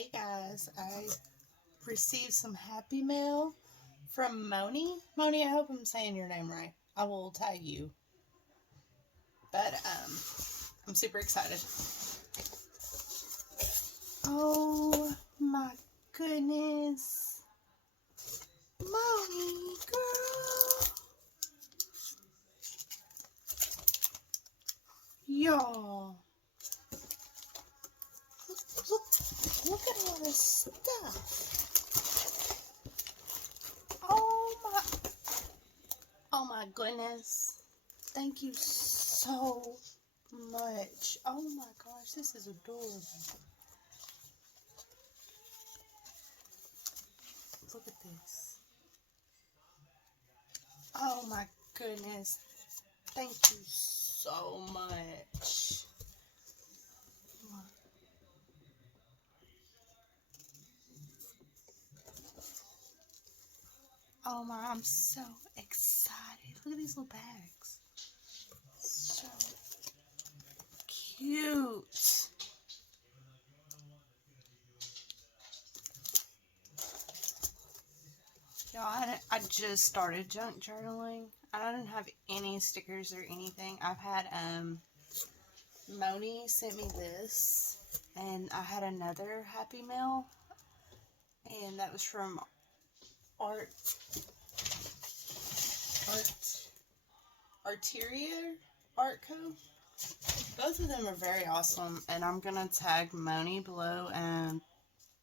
Hey guys, I received some happy mail from Moni. Moni, I hope I'm saying your name right. I will tag you. But I'm super excited. Oh my goodness. Moni, girl. Y'all. Look at all this stuff. Oh my goodness. Thank you so much. Oh my gosh, this is adorable. Look at this. Oh my goodness. Thank you so much. Oh my, I'm so excited. Look at these little bags. So cute. Y'all, I just started junk journaling. I didn't have any stickers or anything. I've had, Moni sent me this, and I had another happy mail, and that was from Arteria Art Co. Both of them are very awesome, and I'm gonna tag Moni below, and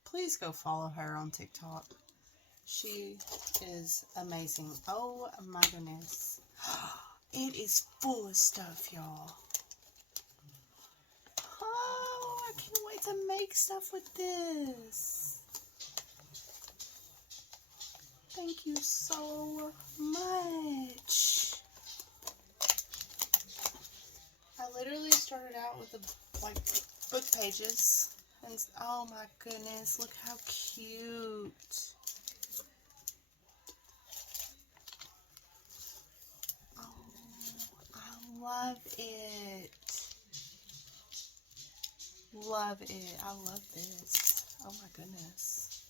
please go follow her on TikTok. She is amazing. Oh my goodness. It is full of stuff, y'all. Oh, I can't wait to make stuff with this. Thank you so much. I literally started out with book pages, and oh my goodness, look how cute. Love it. Love it. I love this. Oh my goodness.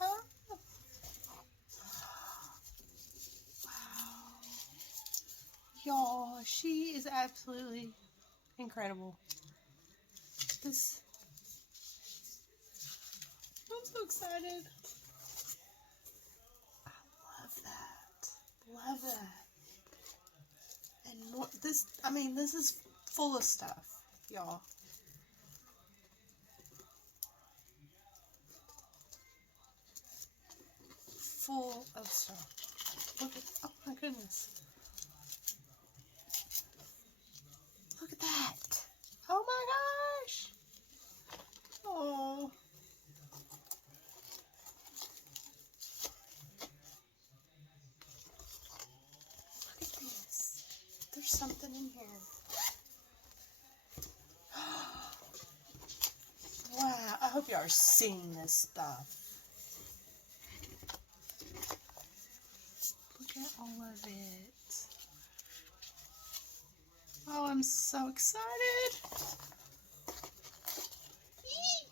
Oh. Wow. Y'all, she is absolutely incredible. I'm so excited. I love that. Love that. And more, this is full of stuff, y'all. Full of stuff. Look at, oh my goodness. Look at that. Oh my gosh. Oh. Look at this. There's something in here. Wow. I hope y'all are seeing this stuff. Look at all of it. Oh, I'm so excited. Yee.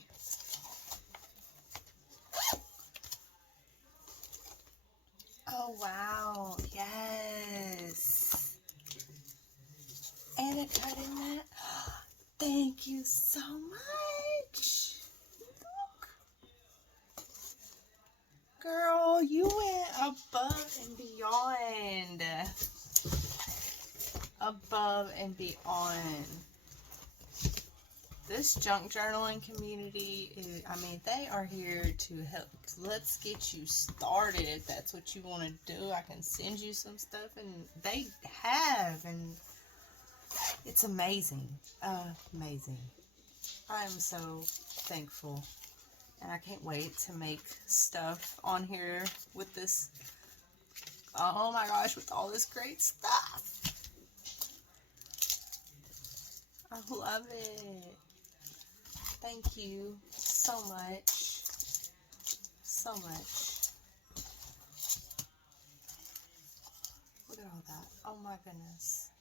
Oh, wow. Yes. And a cut in that. Thank you so much. Look. Girl, you went above and beyond. Above and beyond. This junk journaling community is, they are here to help. Let's get you started if that's what you want to do. I can send you some stuff, and they have, and it's amazing. Amazing. I am so thankful, and I can't wait to make stuff on here with this. Oh my gosh, with all this great stuff. I love it. Thank you so much. So much. Look at all that. Oh my goodness.